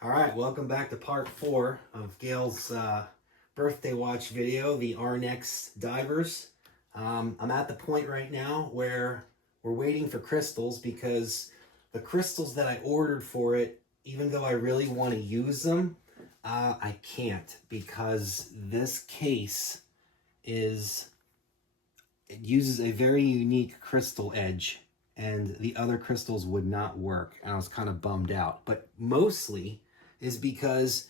All right, welcome back to part 4 of Gail's birthday watch video, the Arnex divers. I'm at the point right now where we're waiting for crystals because the crystals that I ordered for it, even though I really want to use them, I can't because this case it uses a very unique crystal edge and the other crystals would not work. And I was kind of bummed out, but mostly is because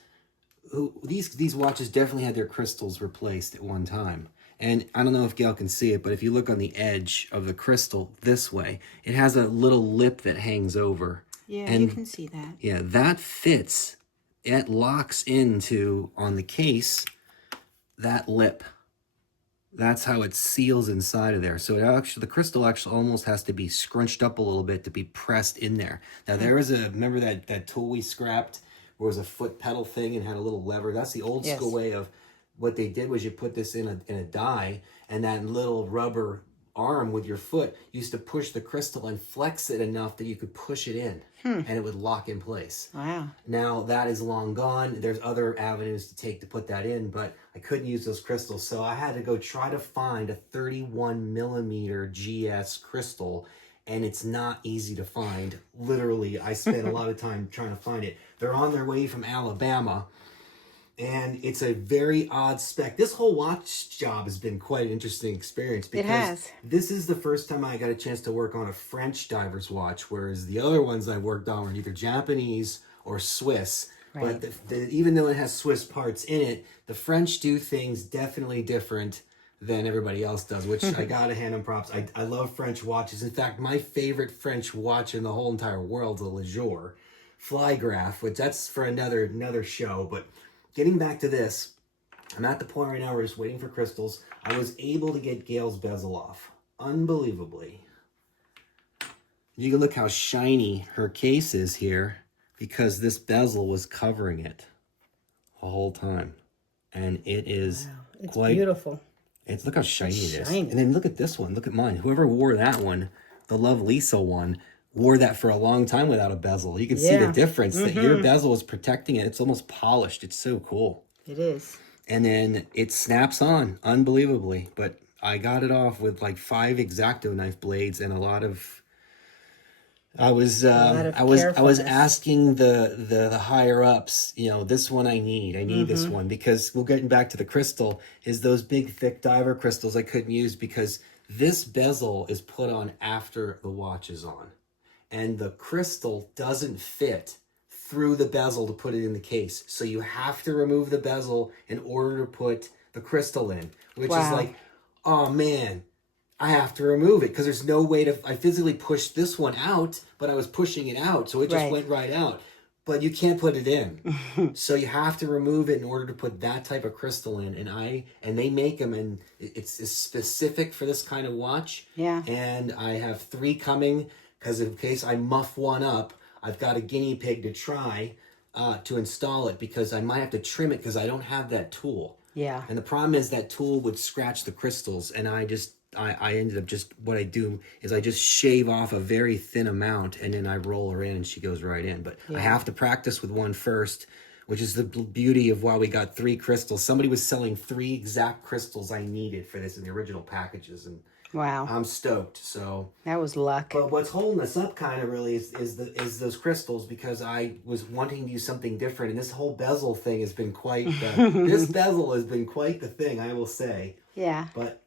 these watches definitely had their crystals replaced at one time. And I don't know if Gail can see it, but if you look on the edge of the crystal this way, it has a little lip that hangs over. Yeah, and you can see that. Yeah, that fits. It locks into, on the case, that lip. That's how it seals inside of there. So the crystal actually almost has to be scrunched up a little bit to be pressed in there. Now there is remember that tool we scrapped where it was a foot pedal thing and had a little lever? That's the old school way of what they did was you put this in a die, and that little rubber arm with your foot used to push the crystal and flex it enough that you could push it in and it would lock in place. Wow. Now that is long gone. There's other avenues to take to put that in, but I couldn't use those crystals. So I had to go try to find a 31 millimeter GS crystal, and it's not easy to find. Literally, I spent a lot of time trying to find it. They're on their way from Alabama, and it's a very odd spec. This whole watch job has been quite an interesting experience because this is the first time I got a chance to work on a French diver's watch, whereas the other ones I worked on were either Japanese or Swiss. Right. But even though it has Swiss parts in it, the French do things definitely different than everybody else does, which I gotta hand them props. I love French watches. In fact, my favorite French watch in the whole entire world is a Lejour Flygraph, which that's for another show. But getting back to this, I'm at the point right now where we're just waiting for crystals. I was able to get Gail's bezel off, unbelievably. You can look how shiny her case is here because this bezel was covering it the whole time, and it is it's quite beautiful. Look how shiny it is. And then look at this one. Look at mine. Whoever wore that one, the Love Lisa one, wore that for a long time without a bezel. You can see the difference. That your bezel is protecting it. It's almost polished. It's so cool. It is. And then it snaps on unbelievably. But I got it off with like 5 X-Acto knife blades and a lot of. I was asking the higher ups, this one I need this one, because we're getting back to the crystal, is those big thick diver crystals I couldn't use because this bezel is put on after the watch is on. And the crystal doesn't fit through the bezel to put it in the case. So you have to remove the bezel in order to put the crystal in, which is like, oh man, I have to remove it because there's no way I physically pushed this one out, but I was pushing it out. So it just went right out. But you can't put it in. So you have to remove it in order to put that type of crystal in. And they make them, and it's specific for this kind of watch. Yeah. And I have 3 coming because in case I muff one up, I've got a guinea pig to try to install it because I might have to trim it because I don't have that tool. Yeah. And the problem is that tool would scratch the crystals, and I ended up what I do is I just shave off a very thin amount and then I roll her in and she goes right in. But I have to practice with one first, which is the beauty of why we got 3 crystals. Somebody was selling 3 exact crystals I needed for this in the original packages, and wow, I'm stoked. So that was luck. But what's holding us up kind of really is those crystals, because I was wanting to use something different, and this whole bezel thing has been quite this bezel has been quite the thing, I will say. Yeah. But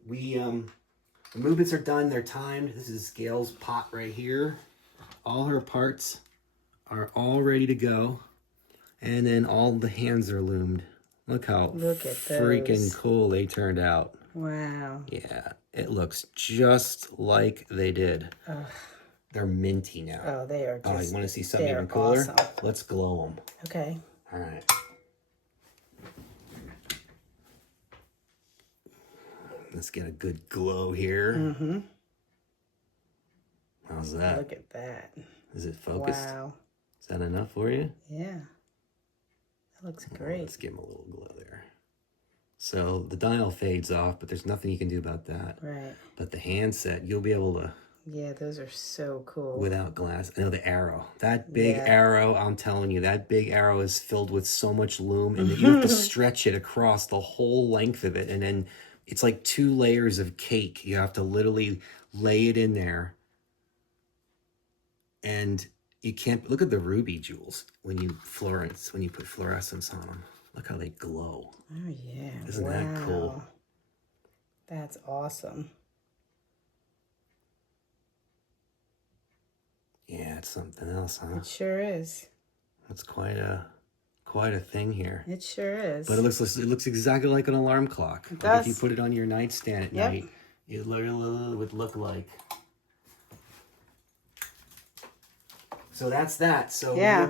the movements are done, they're timed. This is Gail's pot right here. All her parts are all ready to go. And then all the hands are loomed. Look how freaking cool they turned out. Wow. Yeah, it looks just like they did. Ugh. They're minty now. Oh, they are just, you want to see something even cooler? Awesome. Let's glow them. Okay. All right. Let's get a good glow here. Mm-hmm. How's that? Look at that. Is it focused? Wow. Is that enough for you? Yeah. That looks great. Let's give him a little glow there. So the dial fades off, but there's nothing you can do about that. Right. But the handset, you'll be able to Yeah, those are so cool. without glass. I know the arrow. That big Yeah. arrow, I'm telling you, that big arrow is filled with so much loom, and you have to stretch it across the whole length of it, and then it's like 2 layers of cake. You have to literally lay it in there, and you can't look at the ruby jewels when you put fluorescence on them. Look how they glow. Oh yeah. Isn't that cool? That's awesome. Yeah, it's something else, huh? It sure is. That's quite a thing here. It sure is. But it looks exactly like an alarm clock. It Like if does. you put it on your nightstand at Yep. night, it literally would look like. So that's that. So Yeah.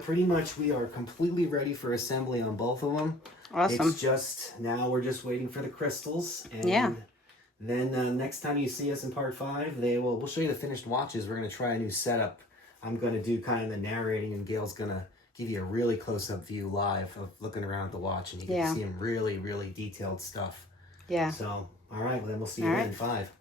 we are completely ready for assembly on both of them. Awesome. It's just now we're just waiting for the crystals, and Yeah. then next time you see us in part 5, we'll show you the finished watches. We're gonna try a new setup. I'm gonna do kind of the narrating, and Gail's gonna give you a really close-up view live of looking around at the watch, and you can see some really, really detailed stuff. Yeah. So, all right, well, then we'll see you All then right. in 5.